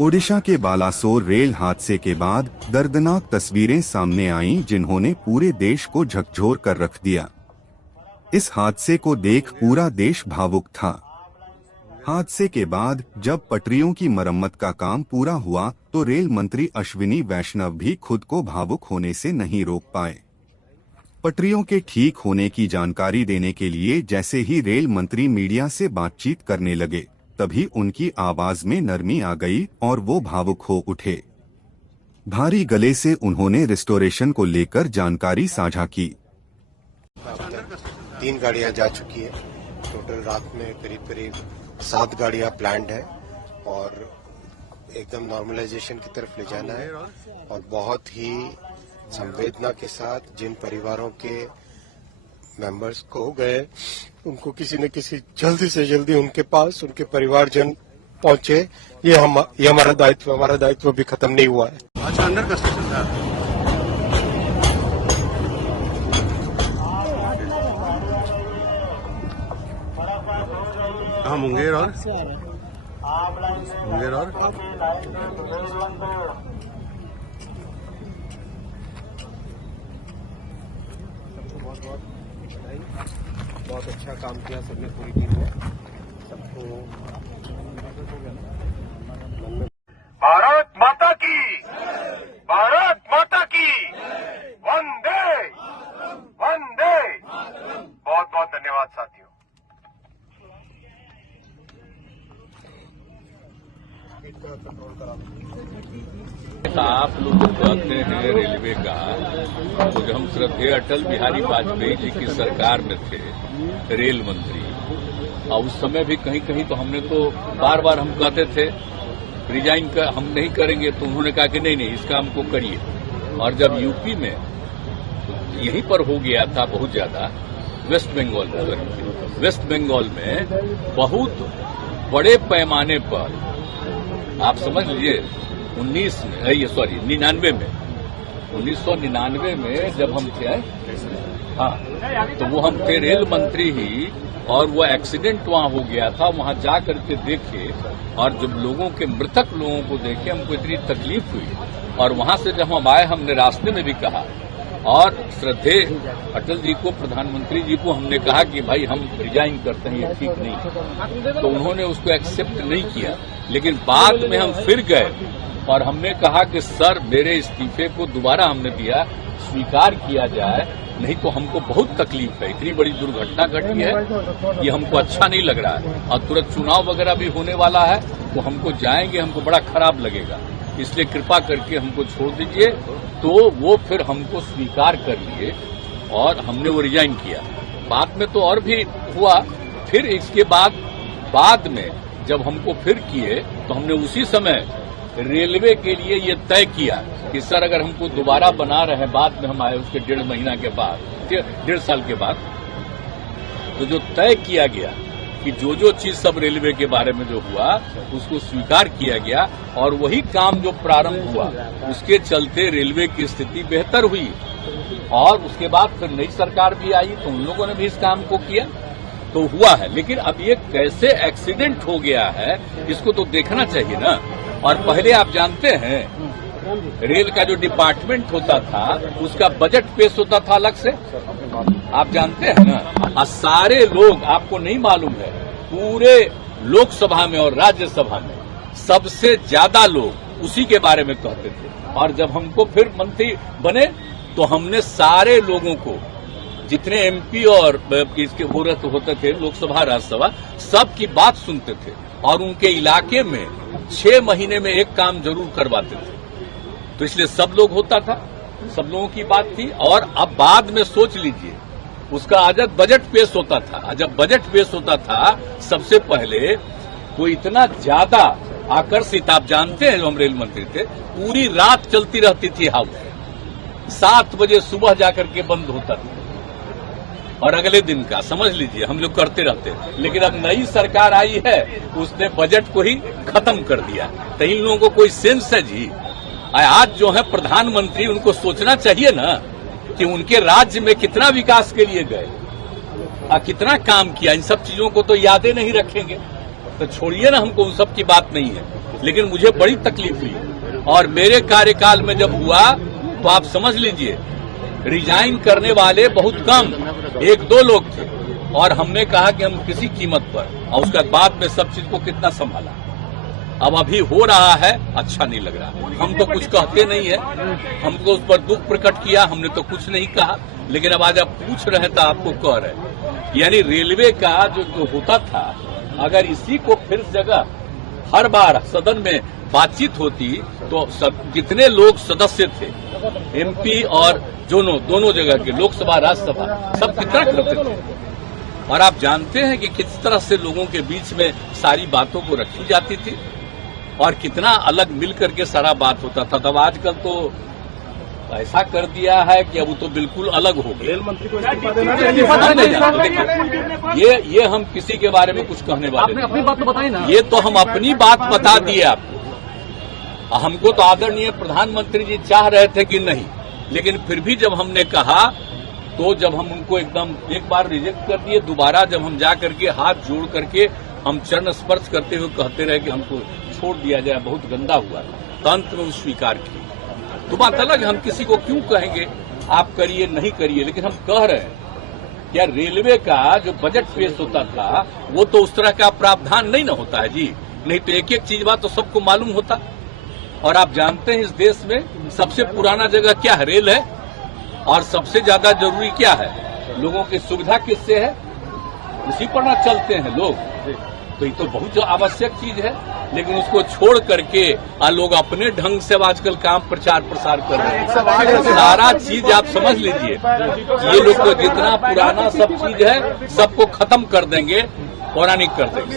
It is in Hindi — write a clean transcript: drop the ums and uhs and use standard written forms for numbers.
ओडिशा के बालासोर रेल हादसे के बाद दर्दनाक तस्वीरें सामने आईं जिन्होंने पूरे देश को झकझोर कर रख दिया। इस हादसे को देख पूरा देश भावुक था। हादसे के बाद जब पटरियों की मरम्मत का काम पूरा हुआ तो रेल मंत्री अश्विनी वैष्णव भी खुद को भावुक होने से नहीं रोक पाए। पटरियों के ठीक होने की जानकारी देने के लिए जैसे ही रेल मंत्री मीडिया से बातचीत करने लगे, तभी उनकी आवाज में नरमी आ गई और वो भावुक हो उठे। भारी गले से उन्होंने रिस्टोरेशन को लेकर जानकारी साझा की। 3 गाड़ियां जा चुकी है। टोटल रात में करीब 7 गाड़ियां प्लान्ड है और एकदम नॉर्मलाइजेशन की तरफ ले जाना है। और बहुत ही संवेदना के साथ जिन परिवारों के मेंबर्स खो गए, उनको किसी न किसी जल्दी से जल्दी उनके पास उनके परिवारजन पहुंचे। ये हमारा दायित्व भी खत्म नहीं हुआ है। अच्छा, अंडर कंस्ट्रक्शन था। हाँ, मुंगेर और बहुत अच्छा काम किया सबने, पूरी टीम ने। सबको भारत माता की, भारत माता की, वंदे वंदे। बहुत बहुत धन्यवाद साथियों। आप लोग कहते हैं रेलवे का, तो जब हम श्रद्धेय अटल बिहारी वाजपेयी जी की सरकार में थे रेल मंत्री, और उस समय भी कहीं कहीं तो हमने तो बार बार हम कहते थे रिजाइन का हम नहीं करेंगे, तो उन्होंने कहा कि नहीं इस काम को करिए। और जब यूपी में तो यहीं पर हो गया था बहुत ज्यादा, वेस्ट बंगाल में बहुत बड़े पैमाने पर, आप समझ लीजिए 1999 में जब हम थे, हाँ, तो वो हम थे रेल मंत्री ही, और वो एक्सीडेंट वहां हो गया था। वहां जा करके देखे और जब लोगों के मृतक लोगों को देखे, हमको इतनी तकलीफ हुई। और वहां से जब हम आए, हमने रास्ते में भी कहा और श्रद्धेय अटल जी को, प्रधानमंत्री जी को हमने कहा कि भाई हम रिजाइन करते हैं, ये ठीक नहीं है। तो उन्होंने उसको एक्सेप्ट नहीं किया। लेकिन बाद में हम फिर गए और हमने कहा कि सर मेरे इस्तीफे को दोबारा हमने दिया, स्वीकार किया जाए, नहीं तो हमको बहुत तकलीफ है। इतनी बड़ी दुर्घटना घटी है, ये हमको अच्छा नहीं लग रहा है। और तुरंत चुनाव वगैरह भी होने वाला है, तो हमको जाएंगे, हमको बड़ा खराब लगेगा, इसलिए कृपा करके हमको छोड़ दीजिए। तो वो फिर हमको स्वीकार कर लिए और हमने वो रिजाइन किया। बाद में तो और भी हुआ। फिर इसके बाद में जब हमको फिर किए, तो हमने उसी समय रेलवे के लिए ये तय किया कि सर अगर हमको दोबारा बना रहे हैं, बाद में हम आए उसके 1.5 महीना के बाद, 1.5 साल के बाद, तो जो तय किया गया कि जो चीज सब रेलवे के बारे में जो हुआ उसको स्वीकार किया गया, और वही काम जो प्रारंभ हुआ उसके चलते रेलवे की स्थिति बेहतर हुई। और उसके बाद फिर नई सरकार भी आई, तो उन लोगों ने भी इस काम को किया, तो हुआ है। लेकिन अब ये कैसे एक्सीडेंट हो गया है, इसको तो देखना चाहिए ना। और पहले आप जानते हैं रेल का जो डिपार्टमेंट होता था उसका बजट पेश होता था अलग से, आप जानते हैं ना। और सारे लोग, आपको नहीं मालूम है, पूरे लोकसभा में और राज्यसभा में सबसे ज्यादा लोग उसी के बारे में कहते थे। और जब हमको फिर मंत्री बने, तो हमने सारे लोगों को, जितने एमपी और इसके होते थे लोकसभा राज्यसभा, सबकी बात सुनते थे और उनके इलाके में 6 महीने में एक काम जरूर करवाते थे। तो इसलिए सब लोग होता था, सब लोगों की बात थी। और अब बाद में सोच लीजिए, उसका आज बजट पेश होता था। जब बजट पेश होता था, सबसे पहले वो इतना ज्यादा आकर्षित, आप जानते हैं जो हम रेल मंत्री थे, पूरी रात चलती रहती थी हाउस, 7 बजे सुबह जाकर के बंद होता था, और अगले दिन का समझ लीजिए हम लोग करते रहते। लेकिन अब नई सरकार आई है, उसने बजट को ही खत्म कर दिया। तो इन लोगों को कोई सेंस है जी? आज जो है प्रधानमंत्री, उनको सोचना चाहिए ना कि उनके राज्य में कितना विकास के लिए गए, कितना काम किया। इन सब चीजों को तो यादें नहीं रखेंगे। तो छोड़िए ना, हमको उन सब की बात नहीं है, लेकिन मुझे बड़ी तकलीफ हुई। और मेरे कार्यकाल में जब हुआ तो आप समझ लीजिए रिजाइन करने वाले बहुत कम, 1-2 लोग थे, और हमने कहा कि हम किसी कीमत पर, और उसके बाद में सब चीज को कितना संभाला। अब अभी हो रहा है, अच्छा नहीं लग रहा। हम तो कुछ कहते नहीं है, हमको उस पर दुख प्रकट किया, हमने तो कुछ नहीं कहा, लेकिन अब आज आप पूछ रहे तो आपको कह रहे। यानी रेलवे का जो होता था, अगर इसी को फिर जगह हर बार सदन में बातचीत होती तो जितने लोग सदस्य थे, एमपी और दोनों जगह के, लोकसभा राज्यसभा, सब कितना करते थे। और आप जानते हैं कि किस तरह से लोगों के बीच में सारी बातों को रखी जाती थी और कितना अलग मिल करके सारा बात होता था। तब आजकल तो ऐसा कर दिया है कि अब तो बिल्कुल अलग हो गया। रेल मंत्री को इस्तीफा देना चाहिए। ये हम किसी के बारे में कुछ कहने वाले नहीं। अपनी बात तो बताइए ना। ये तो हम अपनी बात बता दिए आपको। हमको तो आदरणीय प्रधानमंत्री जी चाह रहे थे कि नहीं, लेकिन फिर भी जब हमने कहा तो जब हम उनको एकदम एक बार रिजेक्ट कर दिए, दोबारा जब हम जा करके हाथ जोड़ करके हम चरण स्पर्श करते हुए कहते रहे कि हमको छोड़ दिया जाए, बहुत गंदा हुआ, तो अंत में वो स्वीकार किए। तो बात अलग, हम किसी को क्यों कहेंगे आप करिए नहीं करिए, लेकिन हम कह रहे हैं क्या रेलवे का जो बजट पेश होता था वो तो उस तरह का प्रावधान नहीं ना होता है जी। नहीं तो एक एक चीज बात तो सबको मालूम होता। और आप जानते हैं इस देश में सबसे पुराना जगह क्या है? रेल है। और सबसे ज्यादा जरूरी क्या है? लोगों की सुविधा किससे है? उसी पर ना चलते हैं लोग। तो ये तो बहुत आवश्यक चीज है, लेकिन उसको छोड़ करके लोग अपने ढंग से आजकल काम प्रचार प्रसार कर रहे हैं। सारा चीज आप समझ लीजिए, ये लोग को जितना पुराना सब चीज है सबको खत्म कर देंगे, पौराणिक कर देंगे।